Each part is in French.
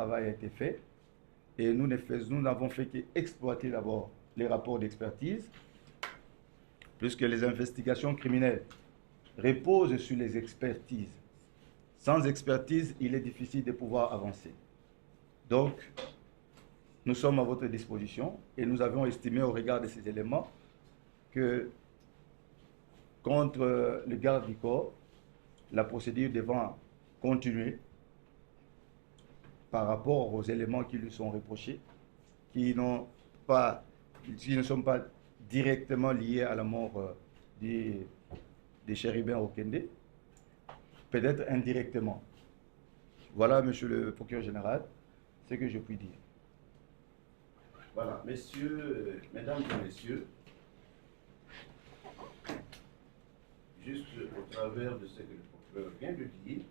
travail a été fait et nous n'avons fait qu'exploiter d'abord les rapports d'expertise, puisque les investigations criminelles reposent sur les expertises. Sans expertise, il est difficile de pouvoir avancer. Donc, nous sommes à votre disposition et nous avons estimé au regard de ces éléments que contre le garde du corps, la procédure devant continuer par rapport aux éléments qui lui sont reprochés, qui ne sont pas directement liés à la mort des chérubins au Kende, peut-être indirectement. Voilà, monsieur le procureur général, ce que je puis dire. Voilà, messieurs, mesdames et messieurs, juste au travers de ce que le procureur vient de dire,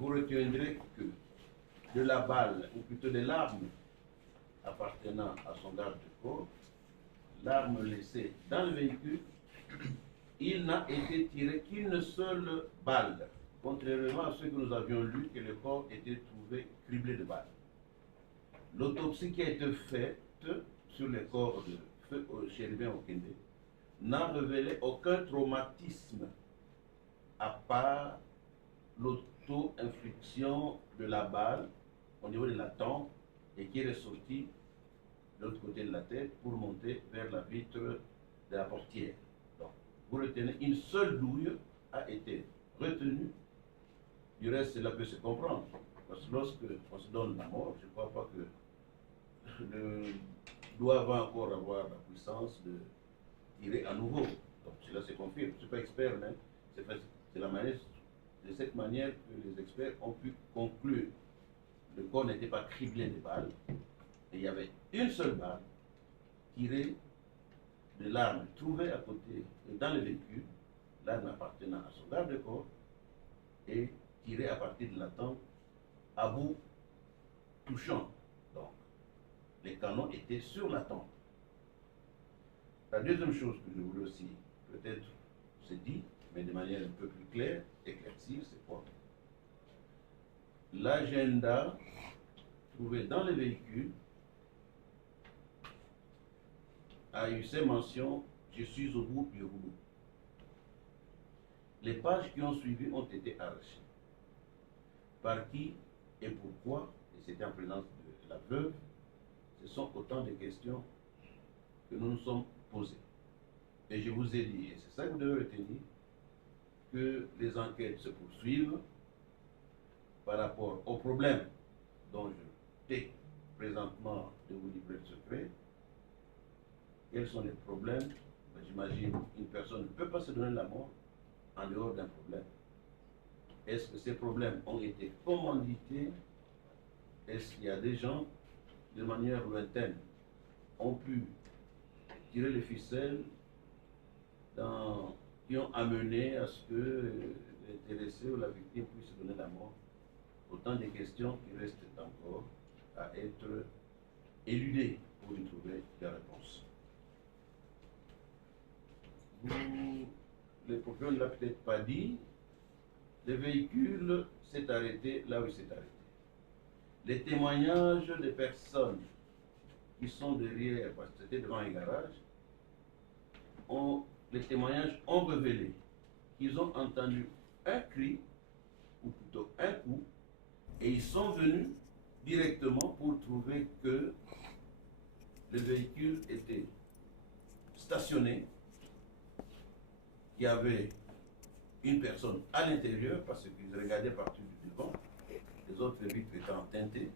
vous retiendrez que de la balle, ou plutôt de l'arme appartenant à son garde-corps, l'arme laissée dans le véhicule, il n'a été tiré qu'une seule balle, contrairement à ce que nous avions lu, que le corps était trouvé criblé de balles. L'autopsie qui a été faite sur le corps de feu chérubin Okende n'a révélé aucun traumatisme à part l'auto-infliction de la balle au niveau de la tempe et qui est ressortie de l'autre côté de la tête pour monter vers la vitre de la portière. Donc, vous retenez, une seule douille a été retenue. Du reste, cela peut se comprendre. Parce que lorsque on se donne la mort, je ne crois pas que le doigt va encore avoir la puissance de tirer à nouveau. Donc cela se confirme. Je ne suis pas expert, mais c'est la manière, de cette manière que les experts ont pu conclure. Le corps n'était pas criblé de balles, et il y avait une seule balle tirée de l'arme trouvée à côté, dans le véhicule, l'arme appartenant à son garde-corps, et tirée à partir de la tempe à bout touchant. Donc, les canons étaient sur la tempe. La deuxième chose que je voulais aussi peut-être se dire, mais de manière un peu plus claire, éclaircir, c'est quoi? L'agenda trouvé dans le véhicule a eu ces mentions « Je suis au bout du rouleau ». Les pages qui ont suivi ont été arrachées. Par qui et pourquoi, et c'était en présence de la veuve, ce sont autant de questions que nous nous sommes posées. Et je vous ai dit, et c'est ça que vous devez retenir, que les enquêtes se poursuivent par rapport aux problèmes dont je t'ai présentement de vous livrer le secret. Quels sont les problèmes? J'imagine qu'une personne ne peut pas se donner la mort en dehors d'un problème. Est-ce que ces problèmes ont été commandités? Est-ce qu'il y a des gens, de manière lointaine, ont pu tirer les ficelles qui ont amené à ce que l'intéressé ou la victime puisse se donner la mort? Autant de questions qui restent encore à être éludées pour y trouver des réponses. Le procureur ne l'a peut-être pas dit, le véhicule s'est arrêté là où il s'est arrêté. Les témoignages des personnes qui sont derrière, parce que c'était devant un garage, les témoignages ont révélé qu'ils ont entendu un cri, ou plutôt un coup, et ils sont venus directement pour trouver que le véhicule était stationné, qu'il y avait une personne à l'intérieur, parce qu'ils regardaient partout du devant, les autres vitres étant teintées.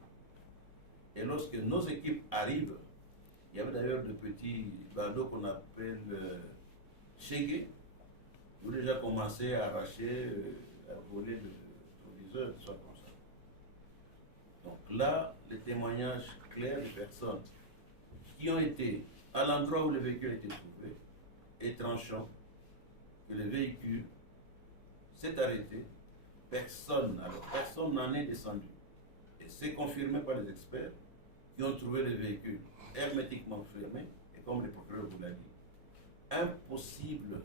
Et lorsque nos équipes arrivent, il y avait d'ailleurs de petits bandeaux qu'on appelle chégués, qui ont déjà commencé à arracher, à voler le proviseur, soit comme ça. Donc là, les témoignages clairs des personnes qui ont été à l'endroit où le véhicule a été trouvé est tranchant, que le véhicule s'est arrêté, personne n'en est descendu. Et c'est confirmé par les experts qui ont trouvé le véhicule hermétiquement fermé, et comme le procureur vous l'a dit, impossible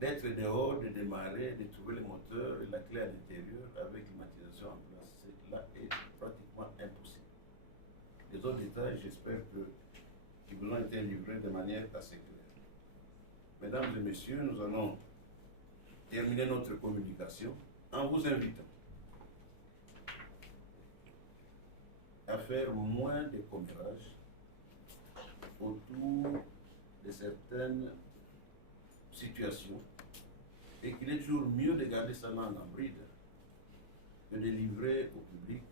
d'être dehors, de démarrer, de trouver le moteur et la clé à l'intérieur avec climatisation en place. Cela est les autres détails, j'espère qu'ils vous ont été livrés de manière assez claire. Mesdames et messieurs, nous allons terminer notre communication en vous invitant à faire moins de commérages autour de certaines situations et qu'il est toujours mieux de garder sa langue en bride que de livrer au public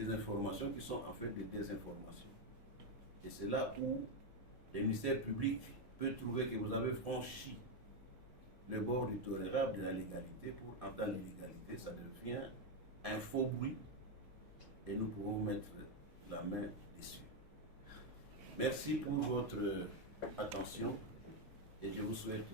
des informations qui sont en fait des désinformations. Et c'est là où le ministère public peut trouver que vous avez franchi le bord du tolérable de la légalité pour entendre l'illégalité, ça devient un faux bruit et nous pourrons mettre la main dessus. Merci pour votre attention et je vous souhaite